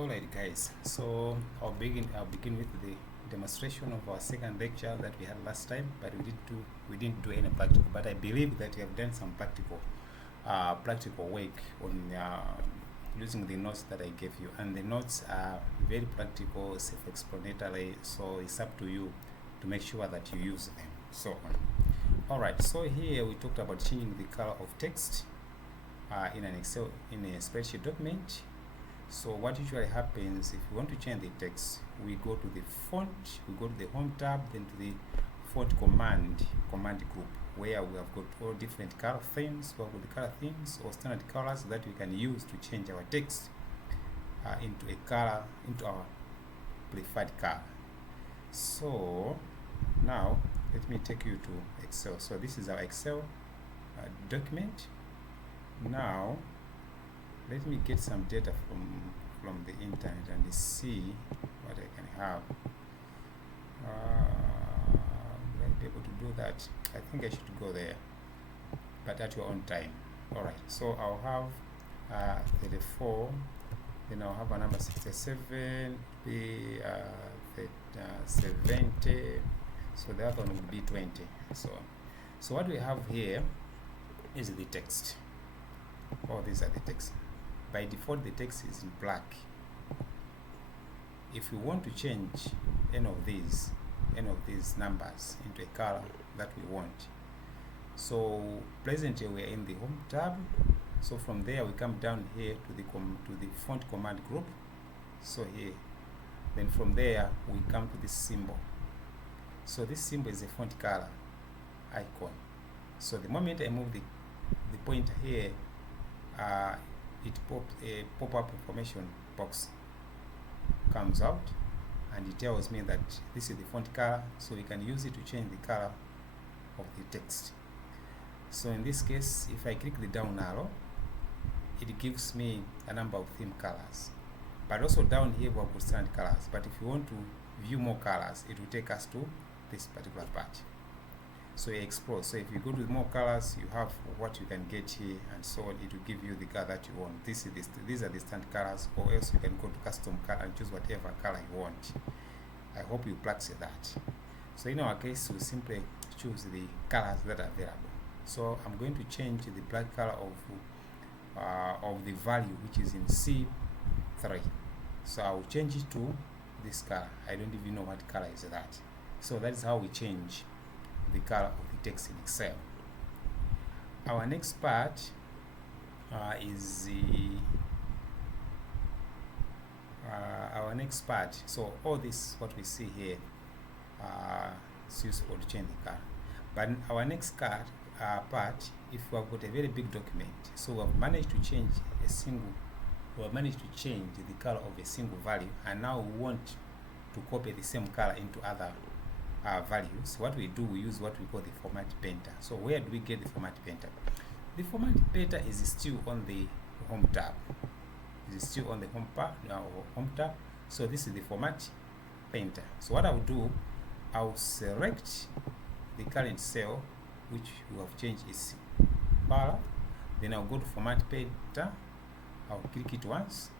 Alright guys, so I'll begin with the demonstration of our second lecture that we had last time, but we didn't do any practical, but I believe that we have done some practical work on using the notes that I gave you, and the notes are very practical, self-explanatory, so it's up to you to make sure that you use them. So alright, so here we talked about changing the color of text in a spreadsheet document. So what usually happens, if you want to change the text, we go to the font, we go to the home tab, then to the font command group, where we have got all different color themes. We have got the color themes or standard colors that we can use to change our text into our preferred color. So now let me take you to Excel. So this is our Excel document. Now let me get some data from the internet and see what I can have. Will I be able to do that? I think I should go there, but at your own time. Alright, so I'll have 34, then I'll have a number 67, be 70, so the other one will be 20. So what we have here is the text. All these are the text. By default, the text is in black. If we want to change any of these numbers into a color that we want, so presently we are in the home tab. So from there we come down here to the font command group. So here, then from there we come to this symbol. So this symbol is a font color icon. So the moment I move the pointer here, it pops a pop-up information box comes out, and it tells me that this is the font color, so we can use it to change the color of the text. So in this case, if I click the down arrow, it gives me a number of theme colors, but also down here we have got standard colors. But if you want to view more colors, it will take us to this particular part. So explore. So if you go to more colors, you have what you can get here, and so on. It will give you the color that you want. These are the standard colors, or else you can go to custom color and choose whatever color you want. I hope you practice that. So in our case, we simply choose the colors that are available. So I'm going to change the black color of the value, which is in C3. So I will change it to this color. I don't even know what color is that. So that is how we change the color of the text in Excel. Our next part is our next part. So all this what we see here is useful to change the color. But our next part, if we have got a very big document, so we have managed to change the color of a single value, and now we want to copy the same color into other values. What we do, we use what we call the format painter. So where do we get the format painter? The format painter is still on the home tab. It is still on the home tab. So this is the format painter. So what I'll do, I'll select the current cell which we have changed its color. Then I'll go to format painter. I'll click it once.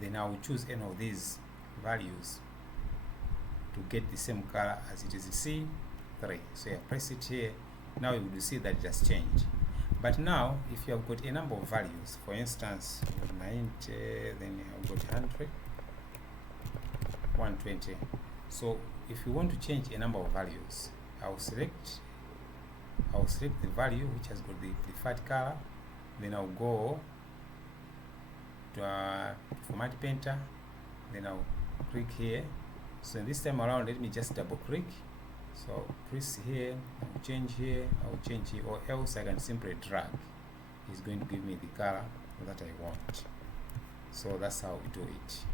Then I will choose any of these values to get the same color as it is C3. So you press it here. Now you will see that it has changed. But now, if you have got a number of values, for instance, 90, then you have got 100, 120. So if you want to change a number of values, I'll select the value which has got the preferred color. Then I'll go to format painter. Then I'll click here. So this time around, let me just double click. So press here, I'll change here, or else I can simply drag. It's going to give me the color that I want. So that's how we do it.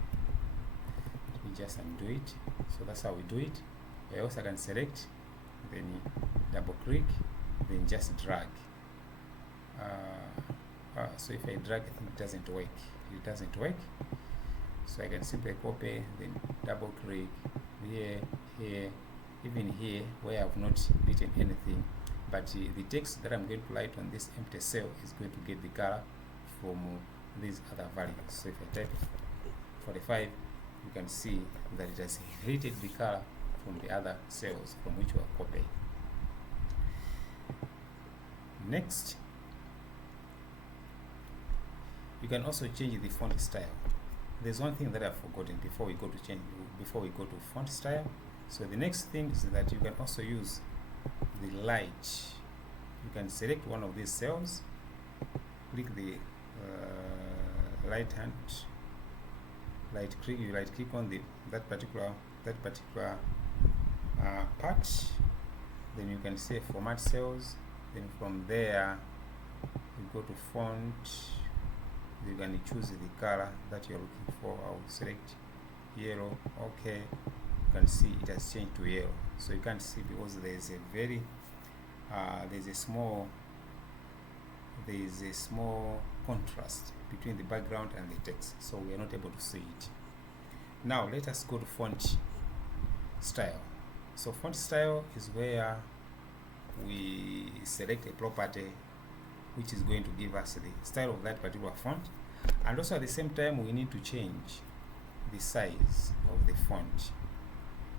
Let me just undo it. So that's how we do it. Or else I can select, then double click, then just drag. So if I drag, I think it doesn't work. It doesn't work. So I can simply copy, then double click here, even here where I have not written anything, but the text that I'm going to write on this empty cell is going to get the color from these other values. So if I type 45, you can see that it has inherited the color from the other cells from which we are copying. Next, you can also change the font style. There's one thing that I've forgotten before we go to font style. So the next thing is that you can also use the light. You can select one of these cells, click the right click on that particular part. Then you can say format cells. Then from there you go to font. You can choose the color that you're looking for. I'll select yellow. Okay, you can see it has changed to yellow. So you can't see because there's a small contrast between the background and the text, so we are not able to see it. Now let us go to font style. So font style is where we select a property which is going to give us the style of that particular font, and also at the same time we need to change the size of the font.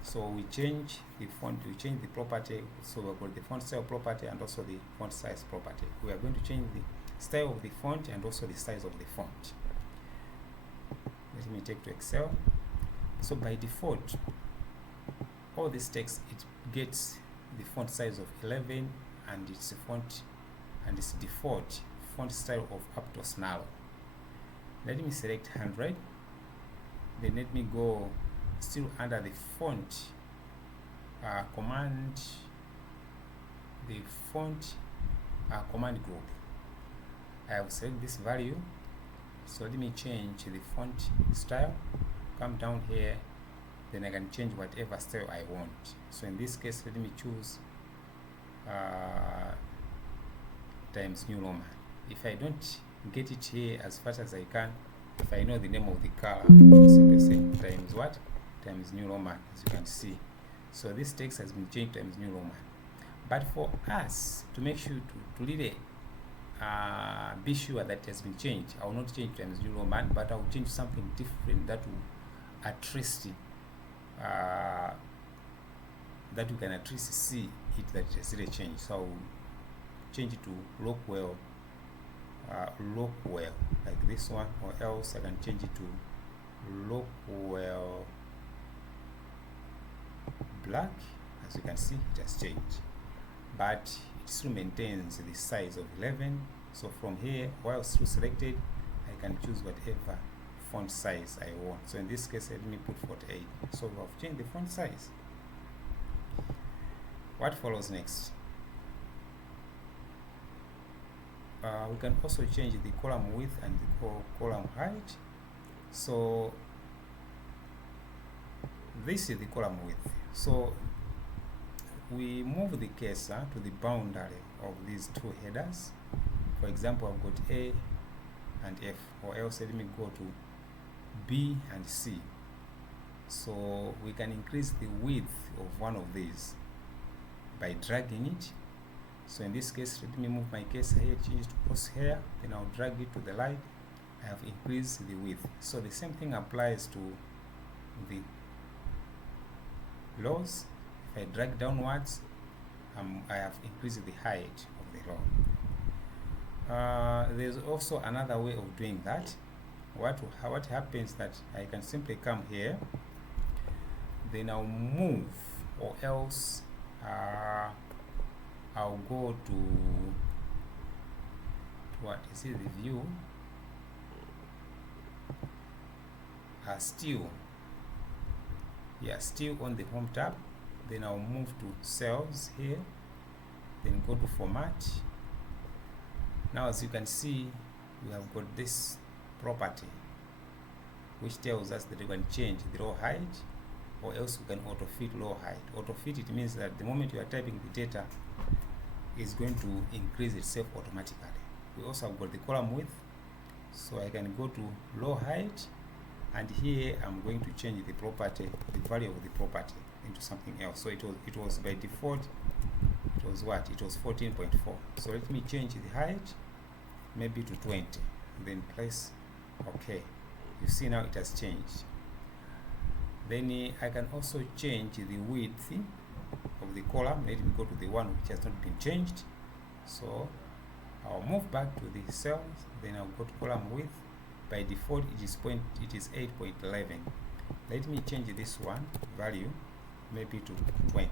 So we change the font, we change the property. So we've got the font style property and also the font size property. We are going to change the style of the font and also the size of the font. Let me take to Excel. So by default, all this text, it gets the font size of 11 and its font and its default font style of Aptos Narrow. Let me select 100. Then let me go still under the font command, the font command group. I will select this value. So let me change the font style. Come down here, then I can change whatever style I want. So in this case, let me choose Times New Roman. If I don't get it here as fast as I can, if I know the name of the color, I'll simply say Times what? Times New Roman, as you can see. So this text has been changed to Times New Roman. But for us to make sure to really be sure that it has been changed, I will not change Times New Roman, but I will change something different that will at least that you can at least see it that it has really changed. So I will change it to Rockwell, like this one, or else I can change it to Rockwell black. As you can see, it has changed, but it still maintains the size of 11. So from here, while still selected, I can choose whatever font size I want. So in this case, let me put 48. So I've changed the font size. What follows next? We can also change the column width and the column height. So this is the column width. So we move the cursor to the boundary of these two headers. For example, I've got A and F, or else let me go to B and C. So we can increase the width of one of these by dragging it. So in this case, let me move my cursor here, change to crosshair, then I'll drag it to the right. I have increased the width. So the same thing applies to the rows. If I drag downwards, I have increased the height of the row. There's also another way of doing that. What happens that I can simply come here, then I'll move, or else I'll go to what is it, the view, still on the home tab. Then I'll move to cells here, then go to format. Now as you can see, we have got this property which tells us that we can change the row height, or else we can auto fit row height. Auto fit, it means that the moment you are typing the data, is going to increase itself automatically. We also have got the column width, so I can go to row height, and here I'm going to change the property, the value of the property, into something else. So it was by default, it was what? It was 14.4. So let me change the height maybe to 20, then press OK. You see now it has changed. Then I can also change the width of the column. Let me go to the one which has not been changed. So I'll move back to the cells, then I'll go to column width. By default it is 8.11. Let me change this one value maybe to 20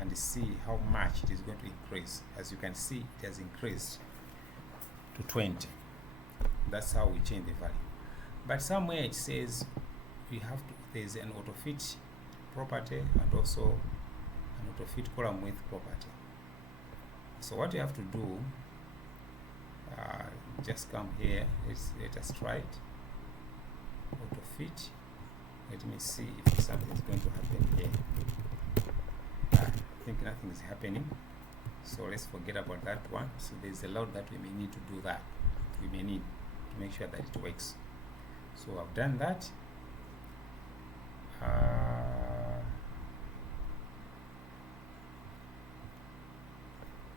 and see how much it is going to increase. As you can see, it has increased to 20. That's how we change the value. But somewhere it says we have to, there's an auto fit property and also an auto fit column width property. So what you have to do, just come here, let us try it. Auto fit. Let me see if something is going to happen here. I think nothing is happening, so let's forget about that one. So there's a lot that we may need to do that. We may need to make sure that it works. So I've done that.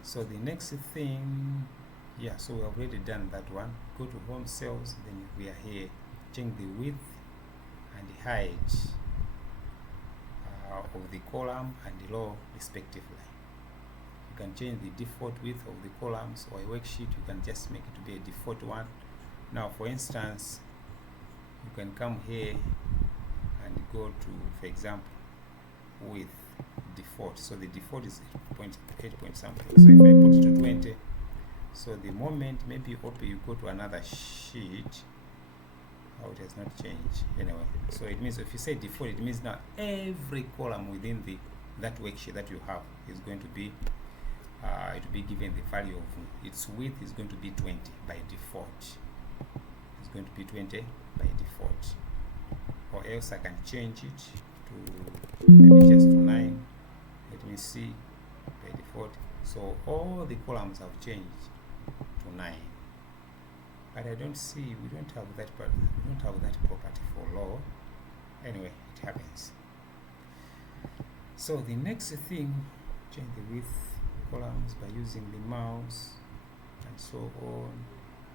So the next thing, yeah, so we've already done that one. Go to home cells, then we are here. Change the width and the height of the column and the row respectively. You can change the default width of the columns, or a worksheet you can just make it to be a default one. Now for instance, you can come here and go to, for example, width default. So the default is 8 point something. So if I put it to 20, so the moment maybe you go to another sheet, oh, it has not changed anyway. So it means if you say default, it means now every column within that worksheet that you have is going to be it will be given the value of its width is going to be 20 by default. It's going to be 20 by default, or else I can change it to maybe just to 9. Let me see, by default. So all the columns have changed to 9. But I don't see, we don't have that property for law. Anyway, it happens. So the next thing, change the width columns by using the mouse and so on,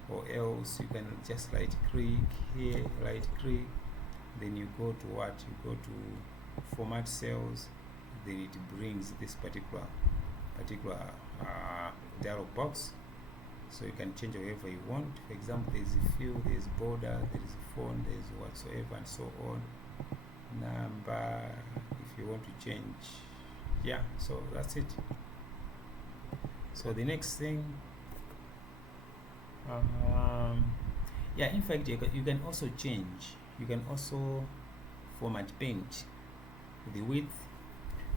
or else you can just right click here, then you go to what? You go to format cells, then it brings this particular dialog box. So you can change whatever you want. For example, there is a fill, there is border, there is a font, there is whatsoever, and so on. Number, if you want to change. Yeah, so that's it. So the next thing, yeah, in fact, you can also change. You can also format paint the width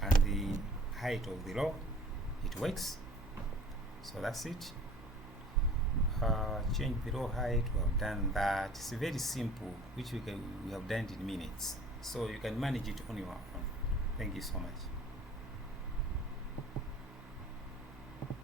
and the height of the row. It works. So that's it. Change the row height. We have done that. It's very simple, which we have done in minutes. So you can manage it on your own. Thank you so much.